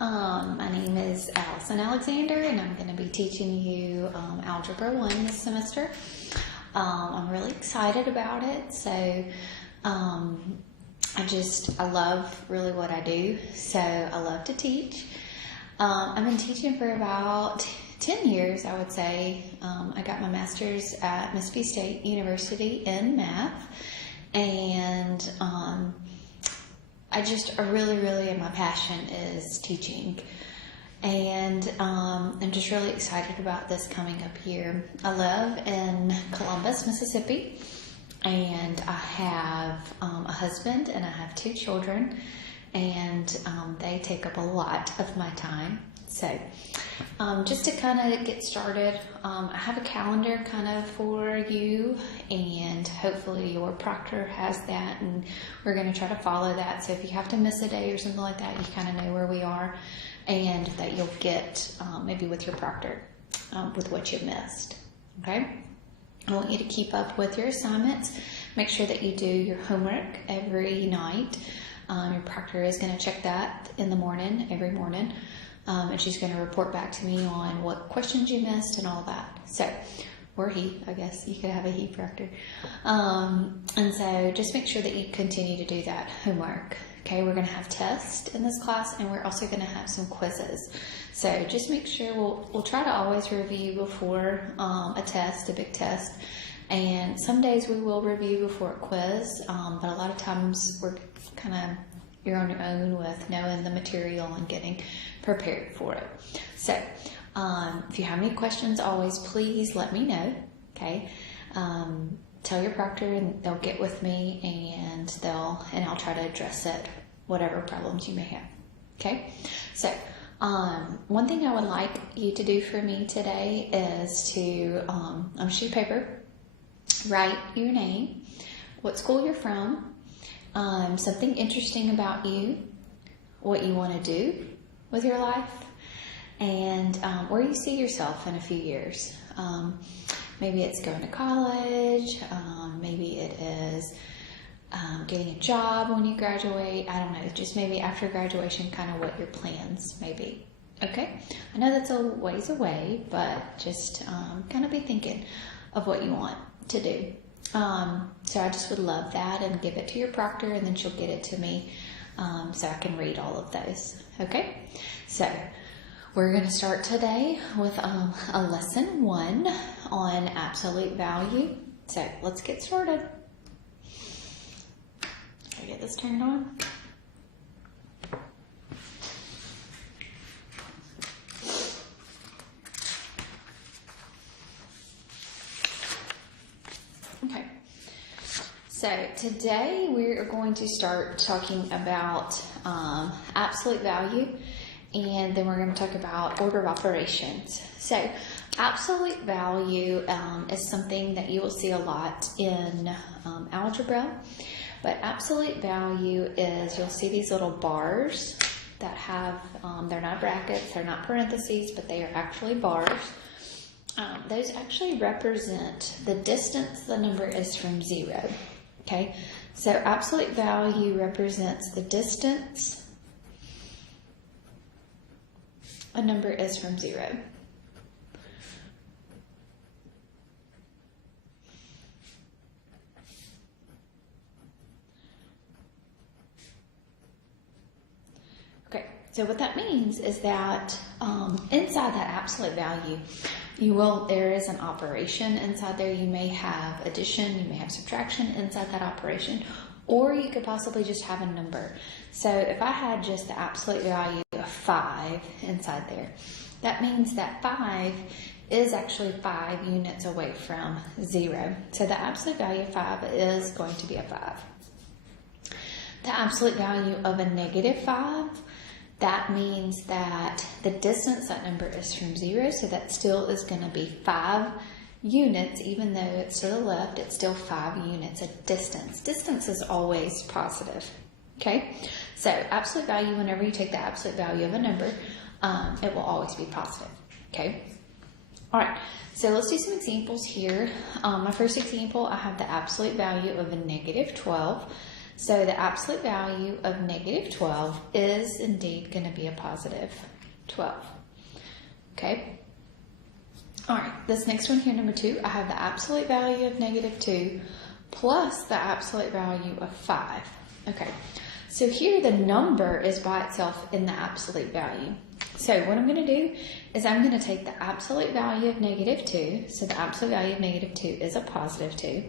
My name is Allison Alexander, and I'm going to be teaching you Algebra 1 this semester. I'm really excited about it, so I love really what I do, so I love to teach. I've been teaching for about 10 years, I would say. I got my master's at Mississippi State University in math, and my passion is teaching. And I'm just really excited about this coming up here. I live in Columbus, Mississippi, and I have a husband and I have 2 children, and they take up a lot of my time. So just to kind of get started, I have a calendar kind of for you, and hopefully your proctor has that, and we're going to try to follow that. So if you have to miss a day or something like that, you kind of know where we are, and that you'll get maybe with your proctor with what you missed. Okay? I want you to keep up with your assignments. Make sure that you do your homework every night. Your proctor is going to check that in the morning, every morning. And she's going to report back to me on what questions you missed and all that. So, or he, I guess you could have a he proctor. And so just make sure that you continue to do that homework. Okay, we're going to have tests in this class, and we're also going to have some quizzes. So just make sure we'll try to always review before a test, a big test. And some days we will review before a quiz, but a lot of times you're on your own with knowing the material and getting prepared for it. So if you have any questions, always please let me know. Okay, tell your proctor and they'll get with me, and I'll try to address it, whatever problems you may have. Okay, so one thing I would like you to do for me today is to on a sheet of paper write your name, what school you're from, something interesting about you, what you want to do with your life, and where you see yourself in a few years. Maybe it's going to college, maybe it is getting a job when you graduate. I don't know, just maybe after graduation, kind of what your plans may be. Okay? I know that's a ways away, but just kind of be thinking of what you want to do. So I just would love that, and give it to your proctor, and then she'll get it to me so I can read all of those. Okay, so we're going to start today with a lesson 1 on absolute value. So let's get started. Can I get this turned on? Okay, so today we're going to start talking about absolute value, and then we're going to talk about order of operations. So absolute value is something that you will see a lot in algebra, but absolute value is, you'll see these little bars that have, they're not brackets, they're not parentheses, but they are actually bars. Those actually represent the distance the number is from 0. Okay, so absolute value represents the distance a number is from 0. Okay, so what that means is that inside that absolute value, there is an operation inside there. You may have addition, you may have subtraction inside that operation, or you could possibly just have a number. So if I had just the absolute value of 5 inside there, that means that 5 is actually 5 units away from 0. So the absolute value of 5 is going to be a 5. The absolute value of a -5, that means that the distance that number is from 0, so that still is going to be 5 units, even though it's to the left, it's still 5 units of distance. Distance is always positive. Okay, so absolute value, whenever you take the absolute value of a number, it will always be positive. Okay, all right, so let's do some examples here. My first example, I have the absolute value of a -12. So the absolute value of negative 12 is indeed going to be a positive 12. Okay? All right, this next one here, number 2, I have the absolute value of negative 2 plus the absolute value of 5. Okay, so here the number is by itself in the absolute value. So what I'm going to do is I'm going to take the absolute value of negative 2. So the absolute value of negative 2 is a positive 2.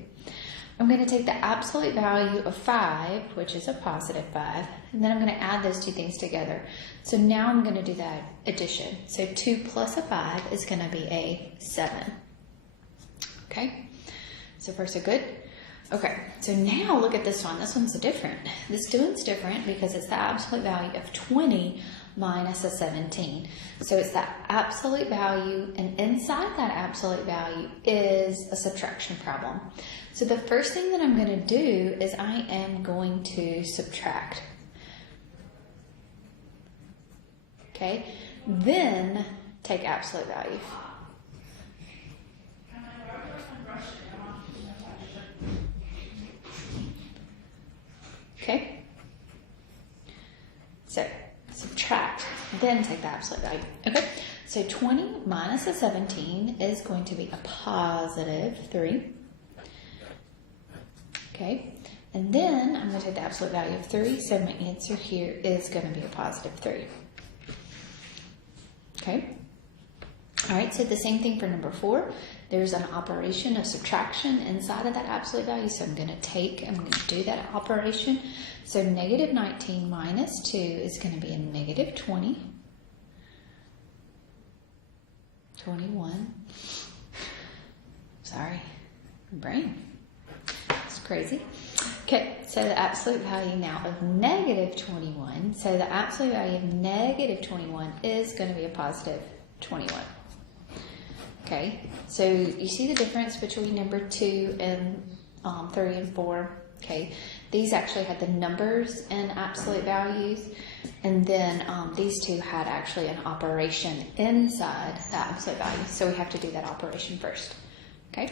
I'm going to take the absolute value of 5, which is a positive 5, and then I'm going to add those two things together. So now I'm going to do that addition. So 2 plus a 5 is going to be a 7. Okay, so far so good. Okay, so now look at this one. This one's different. This one's different because it's the absolute value of 20 minus a 17. So it's the absolute value, and inside that absolute value is a subtraction problem. So the first thing that I'm going to do is I am going to subtract. Okay, then take absolute value. Okay, so subtract, then take the absolute value. Okay, so 20 minus a 17 is going to be a positive 3. Okay, and then I'm going to take the absolute value of 3, so my answer here is going to be a positive 3. Okay, all right, so the same thing for number 4. There's an operation of subtraction inside of that absolute value, so I'm going to do that operation. So negative 19 minus 2 is going to be a negative 20. 21. Sorry, brain. It's crazy. Okay, so the absolute value now of negative 21. So the absolute value of negative 21 is going to be a positive 21. Okay, so you see the difference between number 2 and 3 and 4. Okay, these actually had the numbers and absolute values, and then these two had actually an operation inside the absolute value. So we have to do that operation first. Okay.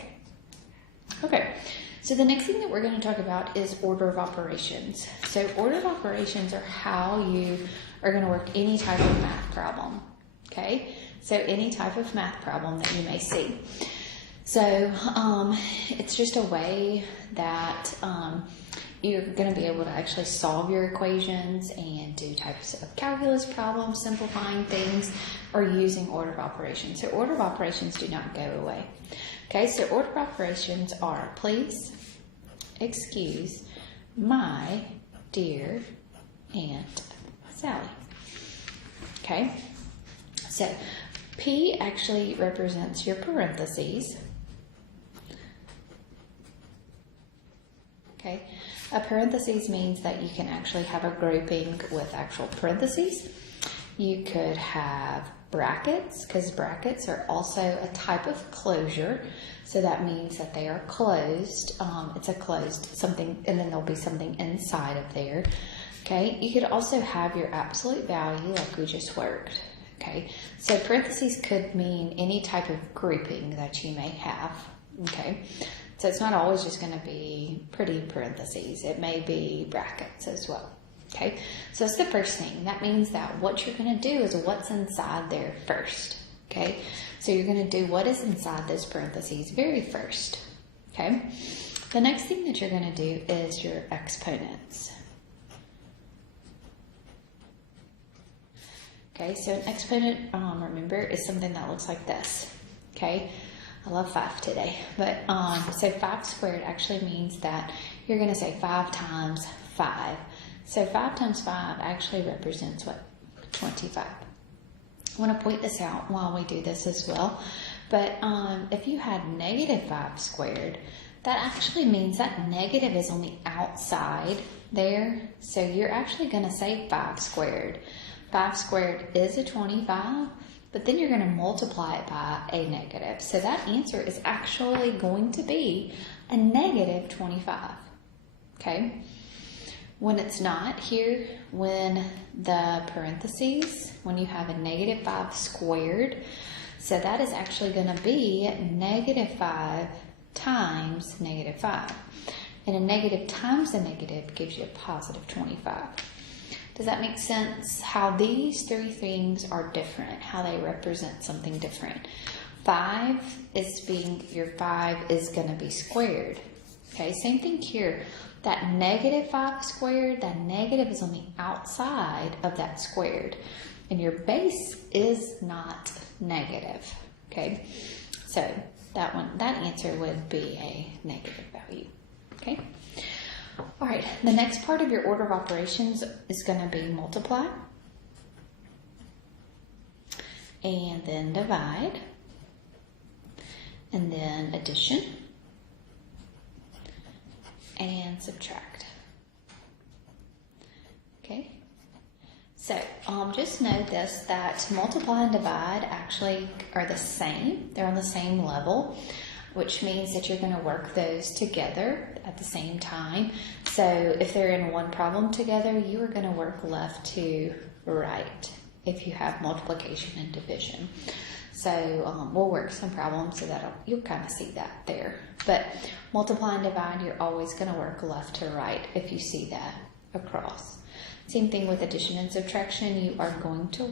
Okay. So the next thing that we're going to talk about is order of operations. So order of operations are how you are going to work any type of math problem. Okay. So any type of math problem that you may see. So it's just a way that you're going to be able to actually solve your equations and do types of calculus problems, simplifying things, or using order of operations. So order of operations do not go away. Okay, so order of operations are, please excuse my dear Aunt Sally. Okay, so P actually represents your parentheses. Okay, a parentheses means that you can actually have a grouping with actual parentheses. You could have brackets, because brackets are also a type of closure. So that means that they are closed. It's a closed something, and then there'll be something inside of there. Okay, you could also have your absolute value like we just worked. Okay, so parentheses could mean any type of grouping that you may have. Okay, so it's not always just going to be pretty parentheses. It may be brackets as well. Okay, so that's the first thing. That means that what you're going to do is what's inside there first. Okay, so you're going to do what is inside those parentheses very first. Okay, the next thing that you're going to do is your exponents. Okay, so an exponent, remember, is something that looks like this. Okay, I love 5 today. But so 5 squared actually means that you're going to say 5 times 5. So 5 times 5 actually represents what? 25. I want to point this out while we do this as well. But if you had negative 5 squared, that actually means that negative is on the outside there. So you're actually going to say 5 squared. 5 squared is a 25, but then you're going to multiply it by a negative. So that answer is actually going to be a negative 25. Okay? When it's not here, when the parentheses, when you have a negative 5 squared, so that is actually going to be negative 5 times negative 5. and a negative times a negative gives you a positive 25. Does that make sense? How these three things are different, how they represent something different. 5 is your 5 is going to be squared. Okay, same thing here. That negative 5 squared, that negative is on the outside of that squared. And your base is not negative. Okay, so that answer would be a negative value. Okay. All right, the next part of your order of operations is going to be multiply, and then divide, and then addition, and subtract. Okay, so just note this, that multiply and divide actually are the same. They're on the same level, which means that you're going to work those together at the same time. So if they're in one problem together, you are going to work left to right if you have multiplication and division. So we'll work some problems so that you'll kind of see that there. But multiply and divide, you're always going to work left to right if you see that across. Same thing with addition and subtraction, you are going to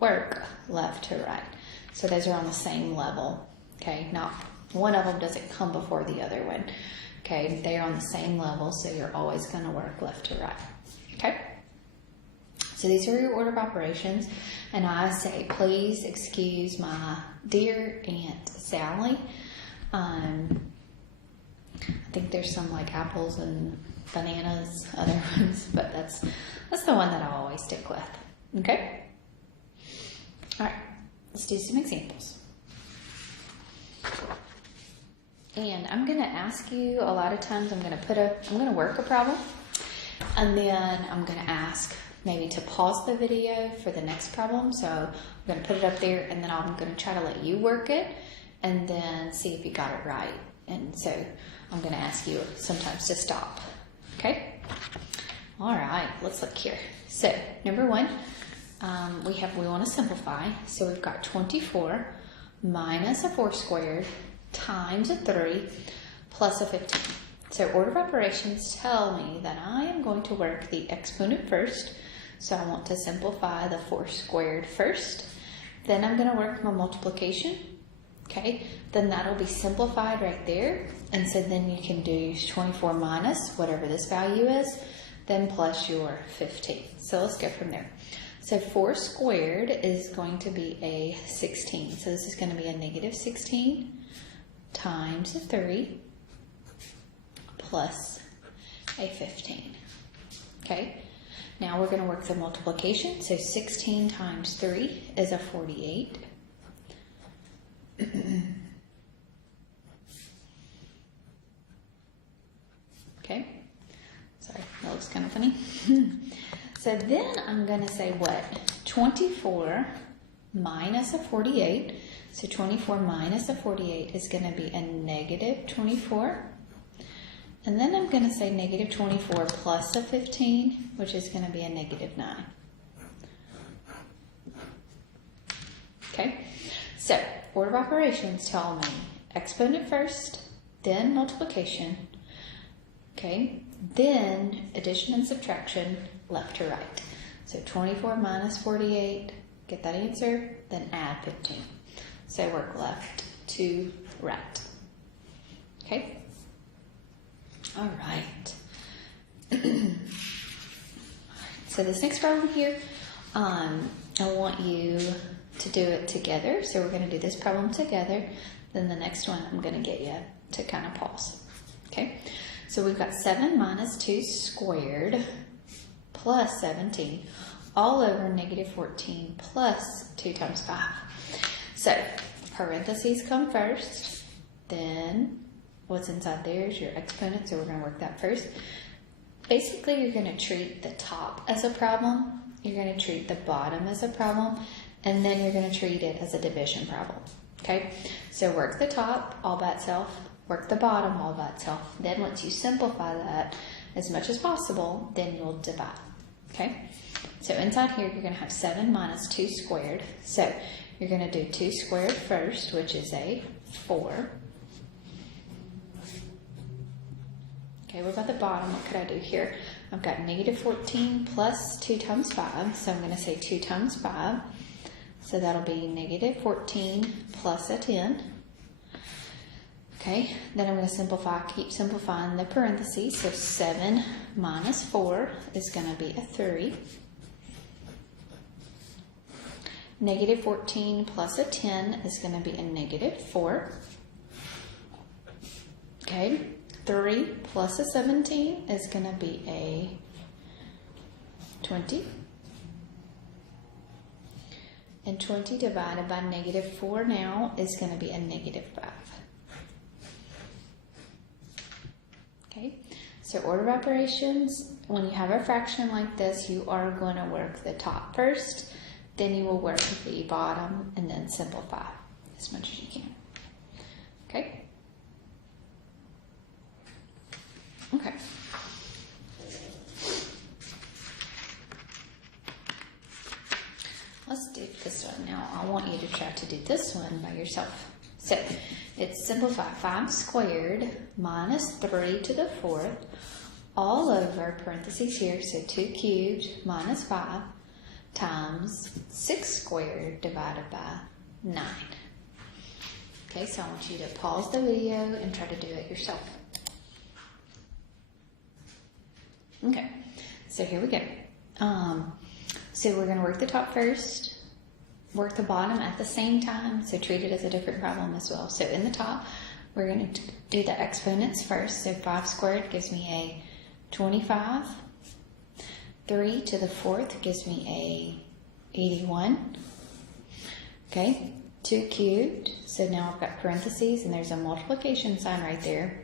work left to right. So those are on the same level, okay? Not one of them doesn't come before the other one. Okay, they're on the same level, so you're always going to work left to right. Okay? So these are your order of operations. And I say, please excuse my dear Aunt Sally. I think there's some like apples and bananas, other ones, but that's the one that I always stick with. Okay? All right, let's do some examples. And I'm going to ask you, a lot of times I'm going to work a problem, and then I'm going to ask maybe to pause the video for the next problem. So I'm going to put it up there, and then I'm going to try to let you work it and then see if you got it right. And so I'm going to ask you sometimes to stop. Okay? All right, let's look here. So number 1, we want to simplify. So we've got 24 minus a 4 squared times a 3 plus a 15. So order of operations tell me that I am going to work the exponent first. So I want to simplify the 4 squared first. Then I'm going to work my multiplication. Okay, then that'll be simplified right there. And so then you can do 24 minus whatever this value is, then plus your 15. So let's go from there. So 4 squared is going to be a 16. So this is going to be a negative 16 times a 3 plus a 15. Okay, now we're going to work the multiplication. So 16 times 3 is a 48. Okay, sorry, that looks kind of funny. So then I'm going to say what? 24 minus a 48. So 24 minus a 48 is going to be a negative 24. And then I'm going to say negative 24 plus a 15, which is going to be a negative 9. Okay, so order of operations tell me exponent first, then multiplication, okay, then addition and subtraction, left to right. So 24 minus 48, get that answer, then add 15. So work left to right. Okay? All right. So this next problem here, I want you to do it together. So we're going to do this problem together. Then the next one, I'm going to get you to kind of pause. Okay? So we've got 7 minus 2 squared plus 17 all over negative 14 plus 2 times 5. So parentheses come first, then what's inside there is your exponent, so we're going to work that first. Basically, you're going to treat the top as a problem, you're going to treat the bottom as a problem, and then you're going to treat it as a division problem. Okay? So work the top all by itself, work the bottom all by itself. Then once you simplify that as much as possible, then you'll divide. Okay? So inside here, you're going to have 7 minus 2 squared. So you're going to do 2 squared first, which is a 4. Okay, what about the bottom? What could I do here? I've got negative 14 plus 2 times 5. So I'm going to say 2 times 5. So that'll be negative 14 plus a 10. Okay, then I'm going to simplify, keep simplifying the parentheses. So 7 minus 4 is going to be a 3. Negative 14 plus a 10 is going to be a negative 4. Okay, 3 plus a 17 is going to be a 20. And 20 divided by negative 4 now is going to be a negative 5. Okay, so order of operations, when you have a fraction like this, you are going to work the top first, then you will work the bottom, and then simplify as much as you can. Okay? Okay. Let's do this one now. I want you to try to do this one by yourself. So, it's simplify 5 squared minus 3 to the 4th all over parentheses here, so 2 cubed minus 5 times 6 squared divided by 9. Okay, so I want you to pause the video and try to do it yourself. Okay, so here we go. So we're going to work the top first, work the bottom at the same time, so treat it as a different problem as well. So in the top, we're going to do the exponents first. So 5 squared gives me a 25. 3 to the 4th gives me a 81. Okay, 2 cubed. So now I've got parentheses and there's a multiplication sign right there.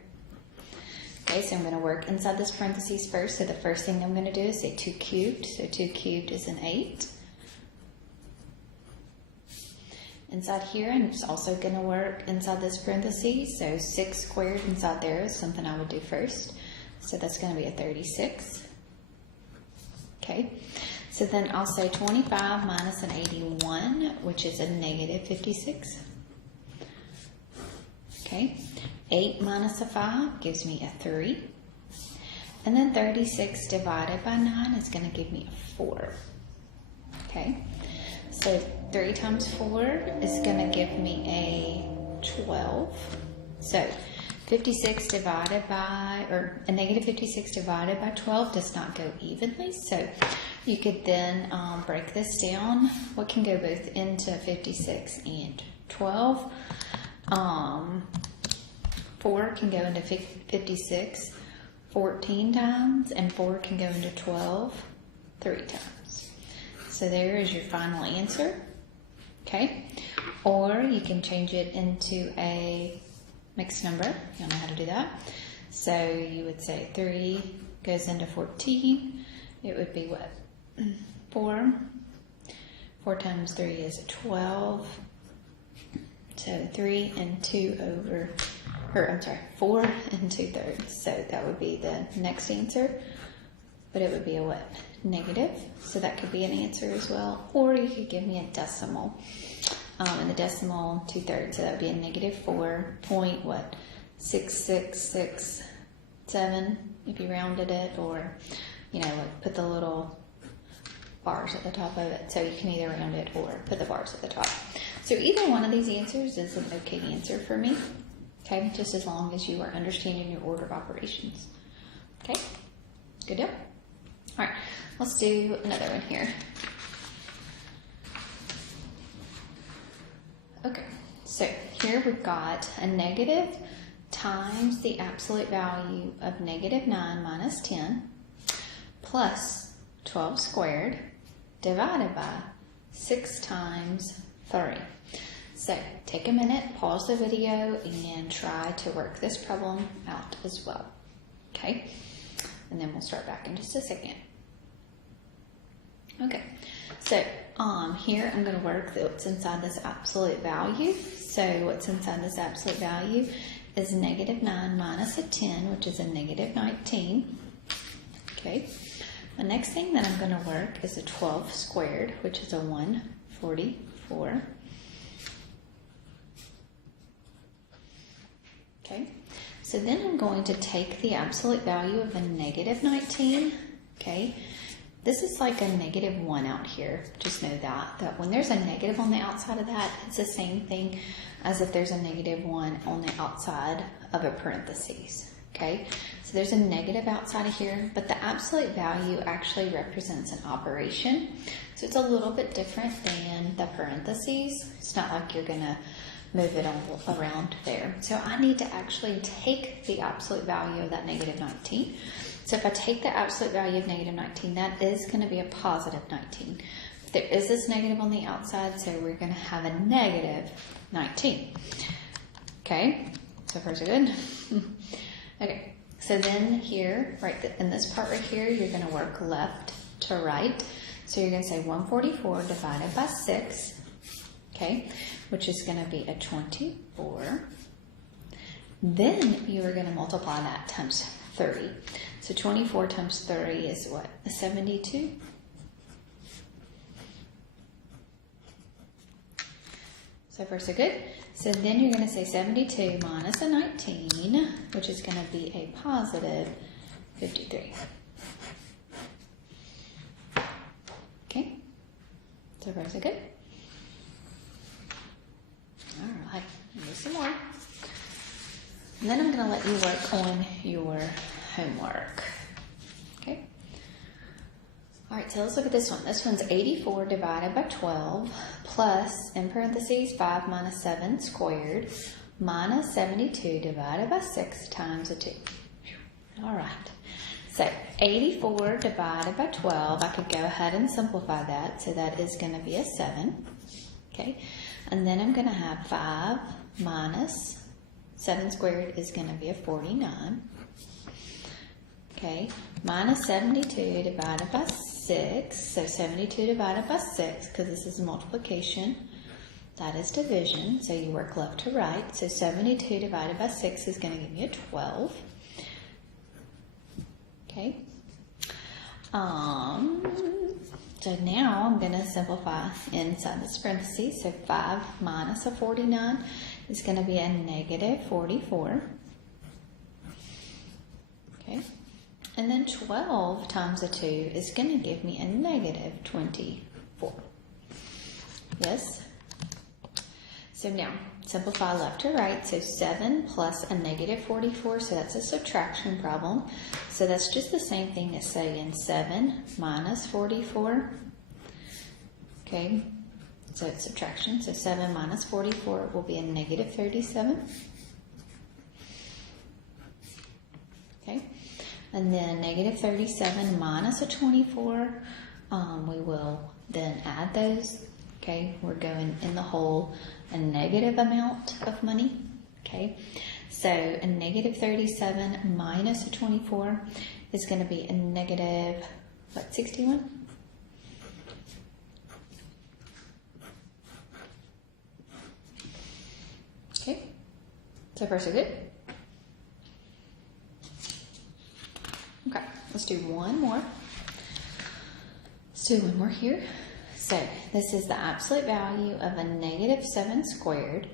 Okay, so I'm going to work inside this parentheses first. So the first thing I'm going to do is say 2 cubed. So 2 cubed is an 8. Inside here, I'm just also going to work inside this parentheses. So 6 squared inside there is something I would do first. So that's going to be a 36. Okay, so then I'll say 25 minus an 81, which is a negative 56. Okay, 8 minus a 5 gives me a 3. And then 36 divided by 9 is going to give me a 4. Okay, so 3 times 4 is going to give me a 12. So 56 divided by, or a negative 56 divided by 12 does not go evenly. So you could then break this down. What can go both into 56 and 12? 4 can go into 56 14 times, and 4 can go into 12 3 times. So there is your final answer. Okay, or you can change it into a mixed number. You'll know how to do that. So you would say 3 goes into 14. It would be what? 4. 4 times 3 is 12. So 3 and 2 over, or I'm sorry, 4 and 2/3. So that would be the next answer. But it would be a what? Negative. So that could be an answer as well. Or you could give me a decimal. And the decimal 2/3. So that would be a negative 4 point what? 6667 if you rounded it, or like put the little bars at the top of it. So you can either round it or put the bars at the top. So either one of these answers is an okay answer for me. Okay, just as long as you are understanding your order of operations. Okay, good deal. All right, let's do another one here. Okay, so here we've got a negative times the absolute value of negative 9 minus 10 plus 12 squared divided by 6 times 3. So take a minute, pause the video, and try to work this problem out as well. Okay, and then we'll start back in just a second. Okay, so here I'm going to work what's inside this absolute value. So what's inside this absolute value is negative 9 minus a 10, which is a negative 19. Okay, the next thing that I'm going to work is a 12 squared, which is a 144. Okay, So then I'm going to take the absolute value of a negative 19, okay? This is like a negative 1 out here. Just know that when there's a negative on the outside of that, it's the same thing as if there's a negative 1 on the outside of a parentheses, okay? So there's a negative outside of here, but the absolute value actually represents an operation. So it's a little bit different than the parentheses. It's not like you're gonna move it all around there. So I need to actually take the absolute value of that negative 19. So if I take the absolute value of negative 19, that is going to be a positive 19. There is this negative on the outside, so we're going to have a negative 19. Okay, so far so good. Okay, so then here, right in this part right here, you're going to work left to right. So you're going to say 144 divided by 6, okay, which is going to be a 24. Then you are going to multiply that times 30. So 24 times 30 is what? A 72? So far so good. So then you're going to say 72 minus a 19, which is going to be a positive 53. Okay? So far so good. All right, do some more. And then I'm going to let you work on your homework. Okay? All right, so let's look at this one. This one's 84 divided by 12 plus, in parentheses, 5 minus 7 squared minus 72 divided by 6 times a 2. All right. So 84 divided by 12, I could go ahead and simplify that. So that is going to be a 7. Okay? And then I'm going to have 5 minus 7 squared is going to be a 49. Okay, minus 72 divided by 6. So 72 divided by 6, because this is multiplication, that is division. So you work left to right. So 72 divided by 6 is going to give me a 12. Okay. So now I'm going to simplify inside this parentheses. So 5 minus a 49 is going to be a negative 44. Okay. And then 12 times a 2 is going to give me a negative 24. Yes? So now, simplify left to right. So 7 plus a negative 44, so that's a subtraction problem. So that's just the same thing as saying 7 minus 44. Okay, so it's subtraction. So 7 minus 44 will be a negative 37. Okay, and then negative 37 minus a 24, we will then add those. Okay, we're going in the hole a negative amount of money. Okay, so a negative 37 minus a 24 is going to be a negative, what, 61? Okay, so far so good. Okay, let's do one more. Let's do one more here. So this is the absolute value of a negative 7 squared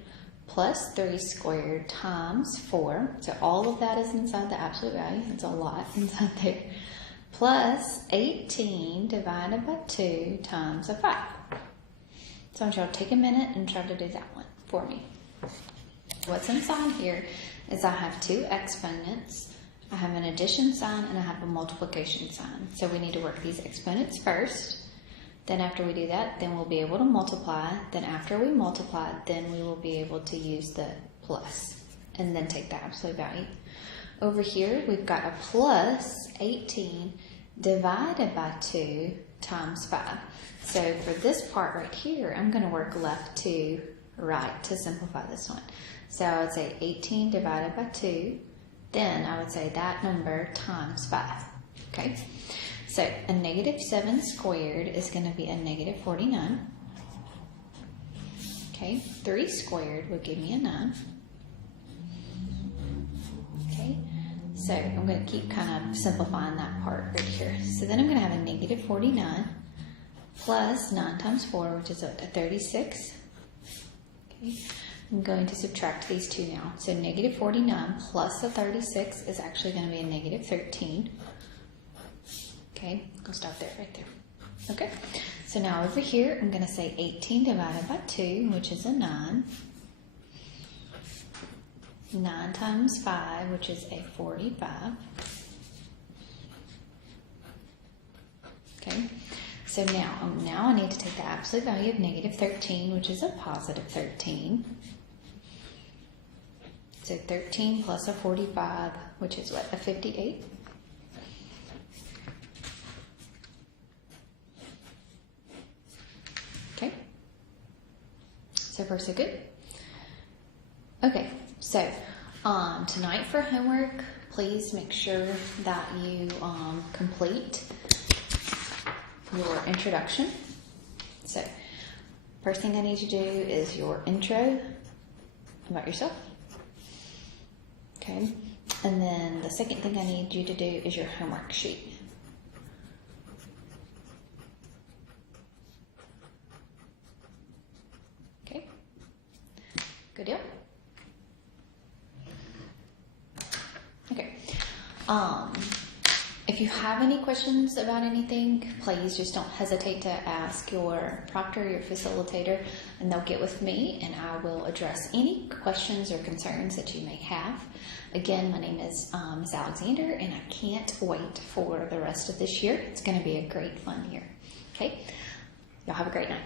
plus 3 squared times 4. So all of that is inside the absolute value. It's a lot inside there. Plus 18 divided by 2 times a 5. So I want you to take a minute and try to do that one for me. What's inside here is I have two exponents. I have an addition sign and I have a multiplication sign. So we need to work these exponents first. Then after we do that, then we'll be able to multiply. Then after we multiply, then we will be able to use the plus and then take the absolute value. Over here, we've got a plus 18 divided by 2 times 5. So for this part right here, I'm going to work left to right to simplify this one. So I would say 18 divided by 2. Then I would say that number times 5. Okay? So a negative 7 squared is going to be a negative 49. Okay, 3 squared would give me a 9. Okay, so I'm going to keep kind of simplifying that part right here. So then I'm going to have a negative 49 plus 9 times 4, which is a 36. Okay, I'm going to subtract these two now. So negative 49 plus the 36 is actually going to be a negative 13. Okay, I'll stop there right there. Okay, so now over here, I'm going to say 18 divided by 2, which is a 9. 9 times 5, which is a 45. Okay, so now I need to take the absolute value of negative 13, which is a positive 13. So 13 plus a 45, which is what, a 58? Okay, so far so good. Okay, so tonight for homework, please make sure that you complete your introduction. So first thing I need you to do is your intro about yourself. Okay, and then the second thing I need you to do is your homework sheet. Okay, good deal. Okay, if you have any questions about anything, please just don't hesitate to ask your proctor, your facilitator, and they'll get with me and I will address any questions or concerns that you may have. Again, my name is Ms. Alexander, and I can't wait for the rest of this year. It's going to be a great, fun year. Okay, y'all have a great night.